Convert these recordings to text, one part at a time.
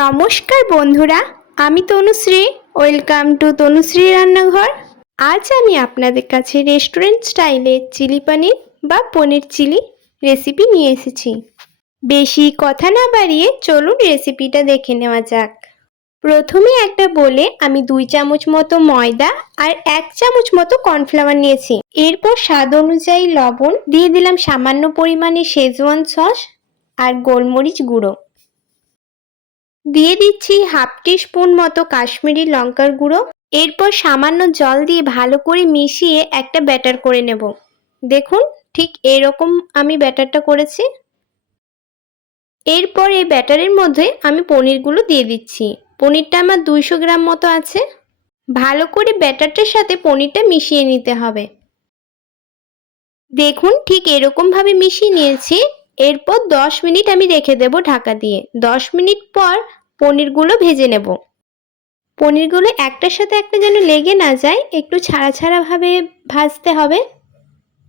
নমস্কার বন্ধুরা, আমি তনুশ্রী। ওয়েলকাম টু তনুশ্রী রান্নাঘর। আজ আমি আপনাদের কাছে রেস্টুরেন্ট স্টাইলে চিলি পনির বা পনির চিলি রেসিপি নিয়ে এসেছি। বেশি কথা না বাড়িয়ে চলুন রেসিপিটা দেখে নেওয়া যাক। প্রথমে একটা বলে আমি 2 চামচ মতো ময়দা আর 1 চামচ মতো কর্নফ্লাওয়ার নিয়েছি। এরপর স্বাদ অনুযায়ী লবণ দিয়ে দিলাম, সামান্য পরিমাণে শেজওয়ান সস আর গোলমরিচ গুঁড়ো দিয়ে দিচ্ছি, হাফ টিস্পুন মতো কাশ্মীরি লঙ্কার গুঁড়ো। এরপর সামান্য জল দিয়ে ভালো করে মিশিয়ে একটা ব্যাটার করে নেব। দেখুন ঠিক এরকম আমি ব্যাটারটা করেছি। এরপর এই ব্যাটারের মধ্যে আমি পনিরগুলো দিয়ে দিচ্ছি। পনিরটা আমার 200 গ্রাম মতো আছে। ভালো করে ব্যাটারটার সাথে পনিরটা মিশিয়ে নিতে হবে। দেখুন ঠিক এরকমভাবে মিশিয়ে নিয়েছি। এরপর 10 মিনিট আমি রেখে দেব ঢাকা দিয়ে। 10 মিনিট পর পনিরগুলো ভেজে নেব। পনিরগুলো একটার সাথে একটা যেন লেগে না যায়, একটু ছাড়া ছাড়াভাবে ভাজতে হবে।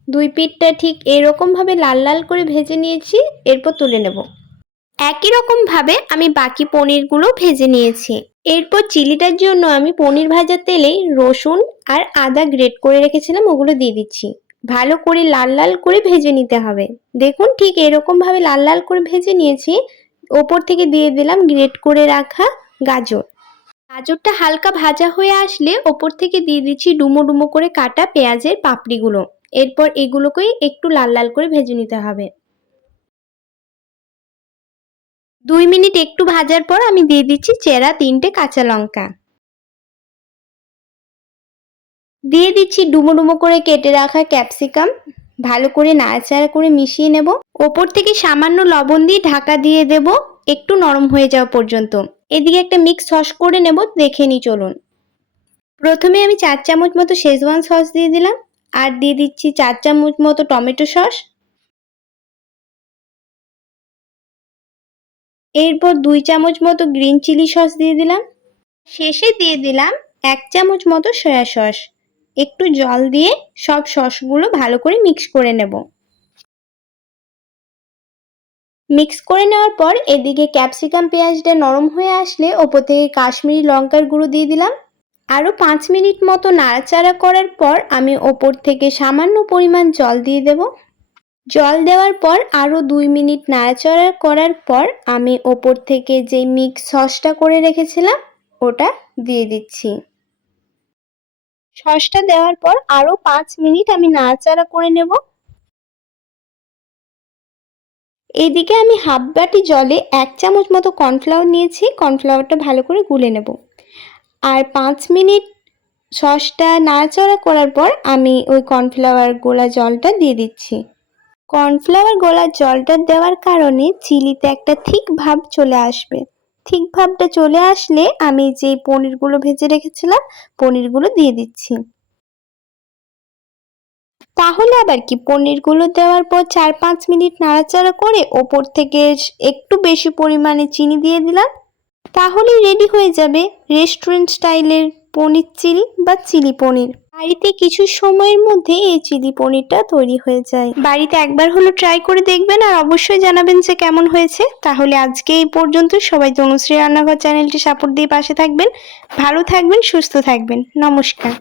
2 পিঠটা ঠিক এরকমভাবে লাল লাল করে ভেজে নিয়েছি। এরপর তুলে নেব। একই রকমভাবে আমি বাকি পনিরগুলো ভেজে নিয়েছি। এরপর চিলিটার জন্য আমি পনির ভাজার তেলেই রসুন আর আদা গ্রেট করে রেখেছিলাম, ওগুলো দিয়ে দিচ্ছি। ভালো করে লাল লাল করে ভেজে নিতে হবে। দেখুন ঠিক এরকমভাবে লাল লাল করে ভেজে নিয়েছি। ওপর থেকে দিয়ে দিলাম গ্রেট করে রাখা গাজর। গাজরটা হালকা ভাজা হয়ে আসলে ওপর থেকে দিয়ে দিচ্ছি ডুমো ডুমো করে কাটা পেঁয়াজের পাপড়িগুলো। এরপর এগুলোকেই একটু লাল লাল করে ভেজে নিতে হবে। 2 মিনিট একটু ভাজার পর আমি দিয়ে দিচ্ছি চেরা 3টে কাঁচা লঙ্কা। দিয়ে দিচ্ছি ডুমো ডুমো করে কেটে রাখা ক্যাপসিকাম। ভালো করে নাড়াচাড়া করে মিশিয়ে নেব। ওপর থেকে সামান্য লবণ দিয়ে ঢাকা দিয়ে দেব একটু নরম হয়ে যাওয়া পর্যন্ত। এদিকে একটা মিক্স সস করে নেব, দেখে নিই চলুন। প্রথমে আমি 4 চামচ মতো শেজওয়ান সস দিয়ে দিলাম আর দিয়ে দিচ্ছি 4 চামচ মতো টমেটো সস। এরপর 2 চামচ মতো গ্রিন চিলি সস দিয়ে দিলাম। শেষে দিয়ে দিলাম 1 চামচ মতো সয়া সস। একটু জল দিয়ে সব সসগুলো ভালো করে মিক্স করে নেব। মিক্স করে নেওয়ার পর এদিকে ক্যাপসিকাম পেঁয়াজটা নরম হয়ে আসলে ওপর থেকে কাশ্মীরি লঙ্কার গুঁড়ো দিয়ে দিলাম। আরও 5 মিনিট মতো নাড়াচাড়া করার পর আমি ওপর থেকে সামান্য পরিমাণ জল দিয়ে দেব। জল দেওয়ার পর আরও 2 মিনিট নাড়াচাড়া করার পর আমি ওপর থেকে যে মিক্স সসটা করে রেখেছিলাম ওটা দিয়ে দিচ্ছি। সসটা দেওয়ার পর আরও 5 মিনিট আমি নাড়াচাড়া করে নেব। এইদিকে আমি হাফ বাটি জলে 1 চামচ মতো কর্নফ্লাওয়ার নিয়েছি। কর্নফ্লাওয়ারটা ভালো করে গুলে নেব। আর 5 মিনিট সসটা নাড়াচাড়া করার পর আমি ওই কর্নফ্লাওয়ার গোলা জলটা দিয়ে দিচ্ছি। কর্নফ্লাওয়ার গোলা জলটা দেওয়ার কারণে চিলিতে একটা থিক ভাব চলে আসবে। থিক ভাবটা চলে আসলে আমি যে পনিরগুলো ভেজে রেখেছিলাম পনিরগুলো দিয়ে দিচ্ছি। তাহলে আবার কি, পনিরগুলো দেওয়ার পর 4-5 মিনিট নাড়াচাড়া করে ওপর থেকে একটু বেশি পরিমাণে চিনি দিয়ে দিলাম। তাহলেই রেডি হয়ে যাবে রেস্টুরেন্ট স্টাইলের পনির চিলি বা চিলি পনির। বাড়িতে কিছু সময়ের মধ্যে এই চিলি পনিরটা তৈরি হয়ে যায়। বাড়িতে একবার হলো ট্রাই করে দেখবেন আর অবশ্যই জানাবেন যে কেমন হয়েছে। তাহলে আজকে এই পর্যন্ত। সবাই তনুশ্রী রান্নাঘর চ্যানেলটি সাপোর্ট দিয়ে পাশে থাকবেন। ভালো থাকবেন, সুস্থ থাকবেন। নমস্কার।